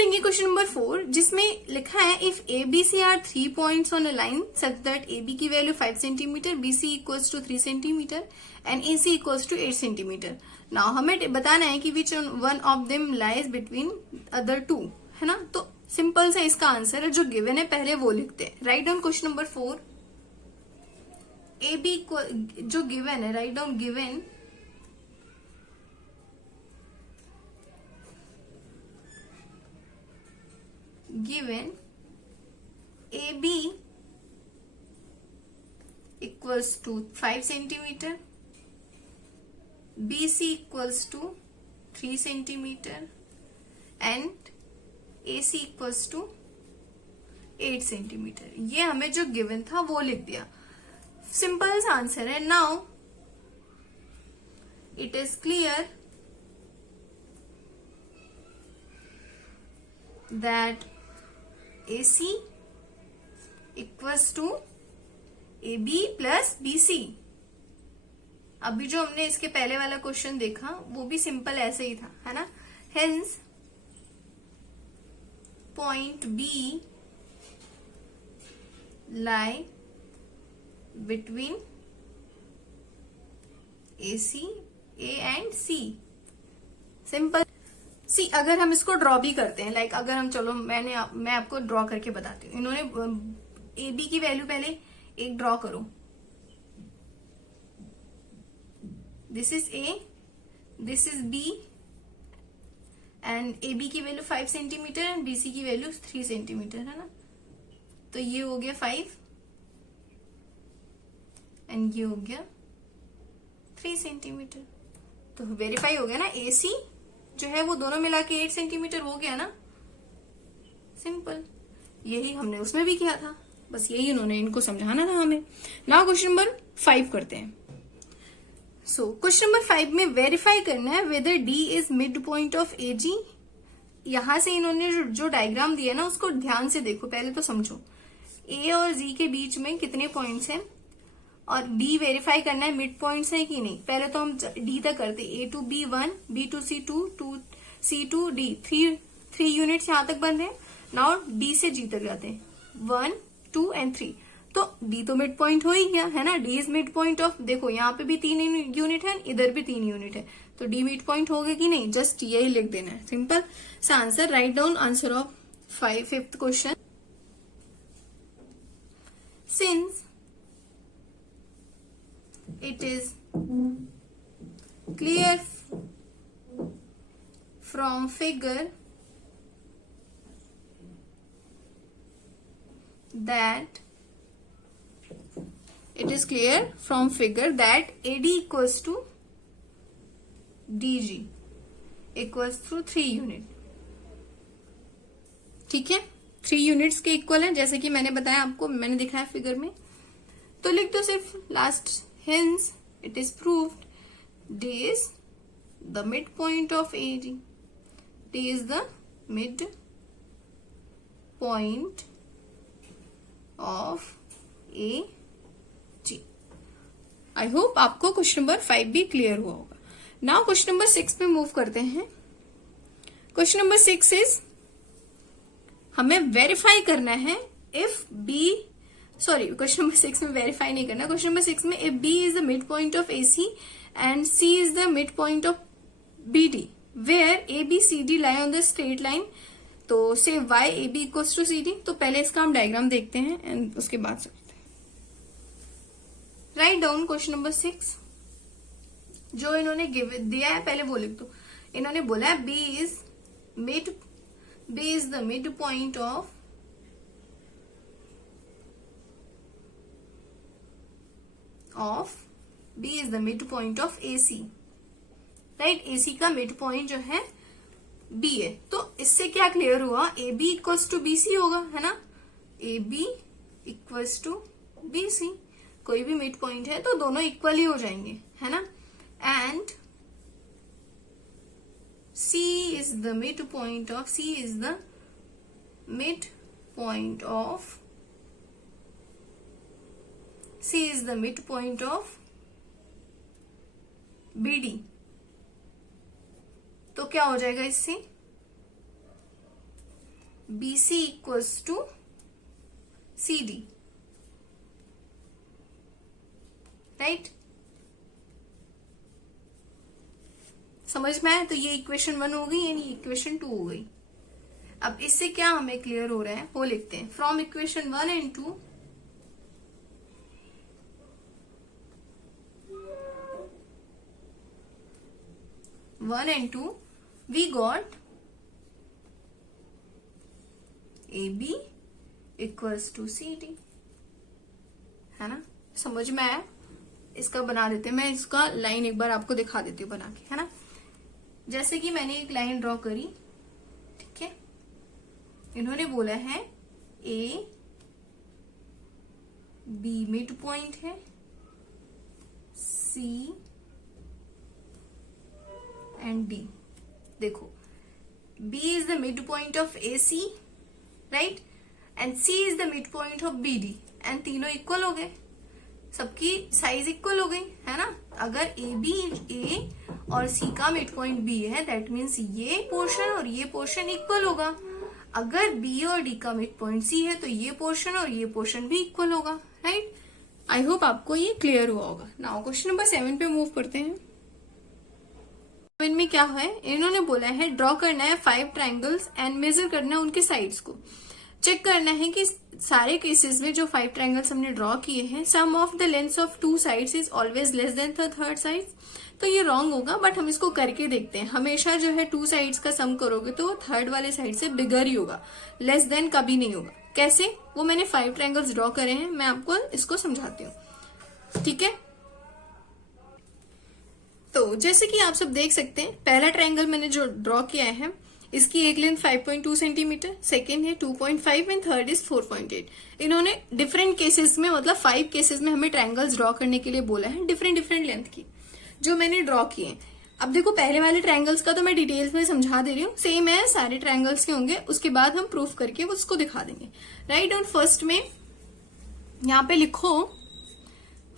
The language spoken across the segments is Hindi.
करेंगे क्वेश्चन नंबर 4, जिसमें लिखा है if A B C are 3 points on a line such that A B की value 5 centimetre, B C equals to 3 centimetre and A C equals to 8 centimetre. Now हमें बताना है कि which one of them lies between other two, है ना। तो सिंपल सा इसका आंसर है, जो गिवन है पहले वो लिखते हैं। Write down question number 4, A B जो गिवन है, write down given AB equals to 5 centimeter, BC equals to 3 centimeter and AC equals to 8 centimeter। ये हमें जो गिवन था वो लिख दिया। सिंपल सा आंसर है। Now it is clear that AC equals to AB plus BC। अभी जो हमने इसके पहले वाला क्वेश्चन देखा वो भी सिंपल ऐसे ही था, है ना। Hence point B lie between AC A and C। Simple सी। अगर हम इसको ड्रॉ भी करते हैं, लाइक अगर हम, चलो मैं आपको ड्रॉ करके बताती हूँ। इन्होंने ए बी की वैल्यू पहले एक ड्रॉ करो, this is A, this is B and A B की value 5 centimetre and B C की वैल्यू 3 सेंटीमीटर, है ना। तो ये हो गया 5 एंड ये हो गया 3 सेंटीमीटर। तो वेरीफाई हो गया ना, ए सी जो है वो दोनों मिला के 8 सेंटीमीटर हो गया ना। सिंपल, यही हमने उसमें भी किया था, बस यही उन्होंने इनको समझाना था हमें। नाउ क्वेश्चन नंबर 5 करते हैं। सो क्वेश्चन नंबर 5 में वेरीफाई करना है whether D is mid point of A G. यहां से इन्होंने जो डायग्राम दिया ना उसको ध्यान से देखो, पहले तो समझो ए और जी के बीच में कितने पॉइंट्स हैं और डी वेरीफाई करना है मिड पॉइंट्स है कि नहीं। पहले तो हम डी तक करते, A to B 1, B to C 2, to C to D 3 units यहां तक बंद है। नाउ डी से जी तक जाते हैं, 1, 2 एंड 3। तो डी तो मिड पॉइंट हो ही गया, है ना। D is mid point of, देखो यहाँ पे भी 3 यूनिट है, इधर भी 3 यूनिट है, तो डी मिड पॉइंट हो गया कि नहीं। जस्ट यही लिख देना है, सिंपल सा answer. Write down answer of 5th question. Since it is clear from figure that AD equals to DG equals to 3 unit. ठीक है, 3 यूनिट्स के इक्वल है, जैसे कि मैंने बताया आपको, मैंने दिखाया फिगर में। तो लिख दो सिर्फ last. Hence, it is proved D is the midpoint of AD. D is the midpoint of AG. I hope आपको क्वेश्चन नंबर 5 भी क्लियर हुआ होगा। नाउ क्वेश्चन नंबर 6 पे मूव करते हैं। क्वेश्चन नंबर 6 इज, हमें वेरीफाई करना है if B, sorry question number 6 में वेरीफाई नहीं करना। क्वेश्चन नंबर 6 में if B is the mid point of A C and C is the mid point of B D, where A B C D lie on the straight line. तो say why A B equals to C D. तो पहले इसका हम डायग्राम देखते हैं एंड उसके बाद सकते हैं। राइट डाउन क्वेश्चन नंबर 6, जो इन्होंने दिया है पहले वो लिख दो। इन्होंने बोला है B is the mid point of B is the midpoint of AC, राइट। AC का मिड पॉइंट जो है B है। तो इससे क्या क्लियर हुआ, AB इक्वल्स टू BC होगा, है ना। AB इक्वल्स टू BC, कोई भी मिड पॉइंट है तो दोनों इक्वल ही हो जाएंगे, है ना। And C is the midpoint of BD। तो क्या हो जाएगा इससे, BC equals to CD, right? समझ में आया? तो ये इक्वेशन 1 हो गई, यानी इक्वेशन 2 हो गई। अब इससे क्या हमें क्लियर हो रहा है वो लिखते हैं। From equation 1 and 2 we got AB equals to CD, है ना? समझ में आया? इसका बना देते हैं, मैं इसका लाइन एक बार आपको दिखा देती हूँ बना के, है ना? जैसे कि मैंने एक लाइन ड्रॉ करी, ठीक है? इन्होंने बोला है A B मिड पॉइंट है, C एंड D। देखो, B is the midpoint of AC, right? And C is the midpoint of BD, and तीनों इक्वल हो गए, सबकी साइज इक्वल हो गई, है ना? अगर A और C का मिड पॉइंट B है, दैट मीन्स ये पोर्शन और ये पोर्शन इक्वल होगा। अगर B और D का मिड पॉइंट C है तो ये पोर्शन और ये पोर्शन भी इक्वल होगा, राइट? आई होप आपको ये क्लियर हुआ होगा। नाउ क्वेश्चन नंबर 7 पे मूव करते हैं। 7 में क्या है, इन्होंने बोला है ड्रॉ करना है 5 ट्राइंगल्स एंड मेजर करना है उनके साइड्स को। चेक करना है कि सारे केसेस में जो 5 ट्राइंगल्स हमने ड्रॉ किए हैं, sum of the length of 2 sides is always less than the third side. तो ये रॉन्ग होगा, बट हम इसको करके देखते हैं। हमेशा जो है 2 साइड्स का सम करोगे तो थर्ड वाले साइड से बिगर ही होगा, लेस देन कभी नहीं होगा। कैसे? वो मैंने 5 ट्राइंगल्स ड्रॉ करे हैं, मैं आपको इसको समझाती हूँ, ठीक है? तो जैसे कि आप सब देख सकते हैं, पहला ट्राइंगल मैंने जो ड्रॉ किया है, इसकी एक लेंथ 5.2 सेंटीमीटर, सेकेंड है 2.5 एंड थर्ड इज 4.8। इन्होंने डिफरेंट केसेस में, मतलब 5 केसेस में हमें ट्राइंगल्स ड्रॉ करने के लिए बोला है, डिफरेंट डिफरेंट लेंथ की, जो मैंने ड्रॉ किए। अब देखो, पहले वाले ट्राइंगल्स का तो मैं डिटेल्स में समझा दे रही हूँ, सेम है सारे ट्राइंगल्स के होंगे, उसके बाद हम प्रूफ करके उसको दिखा देंगे, राइट? और फर्स्ट में यहाँ पे लिखो,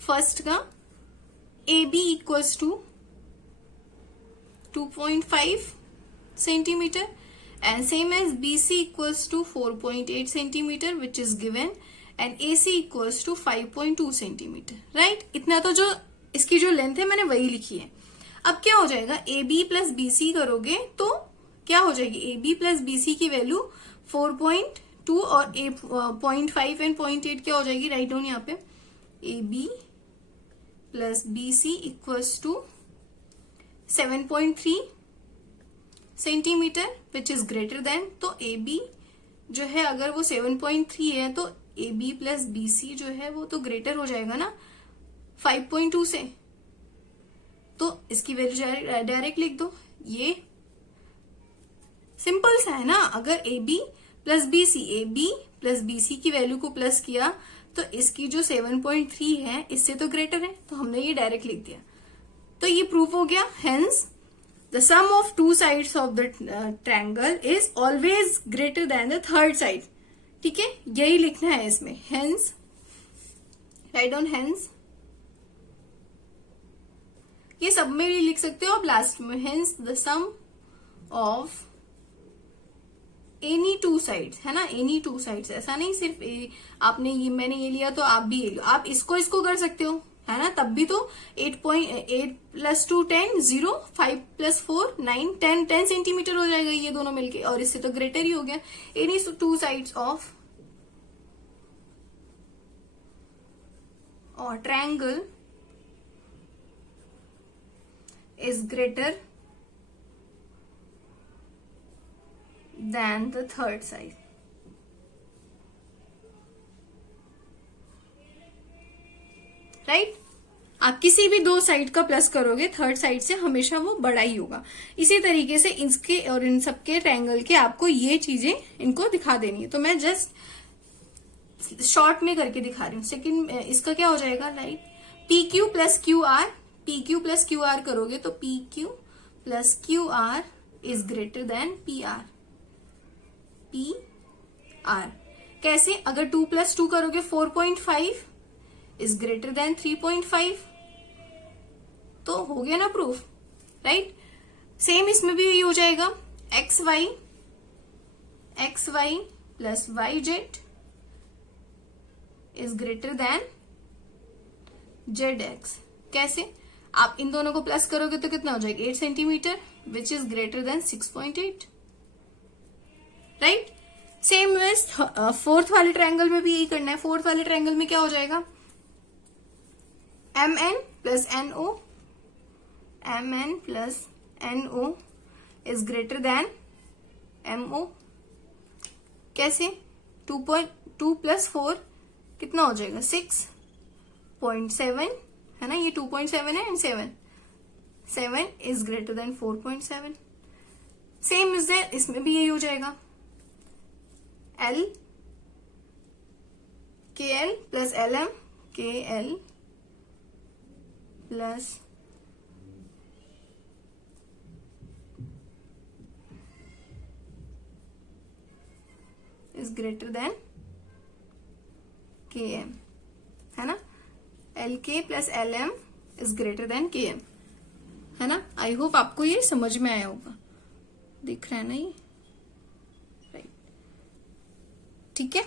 फर्स्ट का AB equals to 2.5 centimeter and same as BC equals to 4.8 centimeter which is given and AC equals to 5.2 centimeter, right? इतना तो जो इसकी जो लेंथ है मैंने वही लिखी है। अब क्या हो जाएगा, AB प्लस BC करोगे तो क्या हो जाएगी, AB प्लस BC की वैल्यू 4.2 और 0.5 एंड 0.8 क्या हो जाएगी, राइट डाउन यहाँ पे, AB plus BC equals to 7.3 centimetre which is greater than, तो AB जो है अगर वो 7.3 है तो AB प्लस BC जो है वो तो ग्रेटर हो जाएगा ना 5.2 से। तो इसकी वैल्यू डायरेक्ट लिख दो, ये सिंपल सा है ना। अगर AB प्लस BC की वैल्यू को प्लस किया तो इसकी जो 7.3 है इससे तो ग्रेटर है, तो हमने ये डायरेक्ट लिख दिया, तो ये प्रूफ हो गया। Hence the sum of 2 sides of the triangle is always greater than the third side, ठीक है? यही लिखना है इसमें, hence write down hence, ये सब में भी लिख सकते हो आप लास्ट में, hence the sum of any 2 sides, है ना? any 2 sides, ऐसा नहीं सिर्फ आपने ये मैंने ये लिया तो आप भी ये लो, आप इसको कर सकते हो, है ना? तब भी तो 8 प्लस 2 10, 0, 5 प्लस 4 9, 10 सेंटीमीटर हो जाएगा ये दोनों मिलके, और इससे तो ग्रेटर ही हो गया। एनी 2 साइड्स ऑफ और triangle is greater than the third side, right? आप किसी भी 2 साइड का प्लस करोगे थर्ड साइड से हमेशा वो बड़ा ही होगा। इसी तरीके से इसके और इन सबके ट्रायंगल के आपको ये चीजें इनको दिखा देनी है, तो मैं जस्ट शॉर्ट में करके दिखा रही हूँ। सेकंड इसका क्या हो जाएगा, right? PQ plus QR, PQ plus QR करोगे तो PQ plus QR is greater then PR। कैसे? अगर 2 प्लस 2 करोगे 4.5 इज ग्रेटर देन 3.5, तो हो गया ना प्रूफ, राइट? सेम इसमें भी यही हो जाएगा, X Y plus Y Z is greater than Z X. कैसे? आप इन दोनों को प्लस करोगे तो कितना हो जाएगा 8 centimetre which is greater than 6.8, right. Same ways fourth वाले ट्रायंगल में भी यही करना है। फोर्थ वाले ट्रायंगल में क्या हो जाएगा mn plus no, mn plus no is greater then mo। कैसे? 2.2 प्लस 4 कितना हो जाएगा 6.7 है ना, ये 2.7 है and 7 is greater than 4.7। Same is there, इसमें भी यही हो जाएगा L KL plus LM KL plus is greater than KM, है ना। LK plus LM is greater than KM, है ना। आई होप आपको ये समझ में आया होगा। दिख रहा है ना ये, राइट, ठीक है।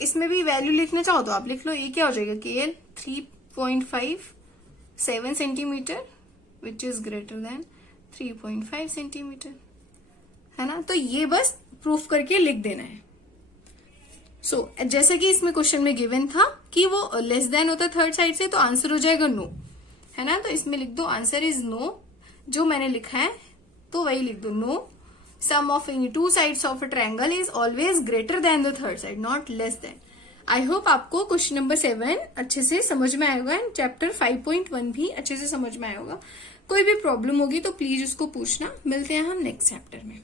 इसमें भी वैल्यू लिखना चाहो तो आप लिख लो। ये क्या हो जाएगा KL 3.57 centimetre which is greater then 3.5 centimetre, है ना। तो ये बस प्रूफ करके लिख देना है। सो जैसे कि इसमें क्वेश्चन में गिवन था कि वो लेस देन होता है थर्ड साइड से, तो आंसर हो जाएगा नो, है ना। तो इसमें लिख दो आंसर इज नो, जो मैंने लिखा है तो वही लिख दो। No sum of any two sides of a triangle is always greater than the third side, not less than. I hope आपको क्वेश्चन नंबर 7 अच्छे से समझ में आएगा एंड चैप्टर 5.1 भी अच्छे से समझ में आएगा। कोई भी प्रॉब्लम होगी तो प्लीज उसको पूछना। मिलते हैं हम नेक्स्ट चैप्टर में।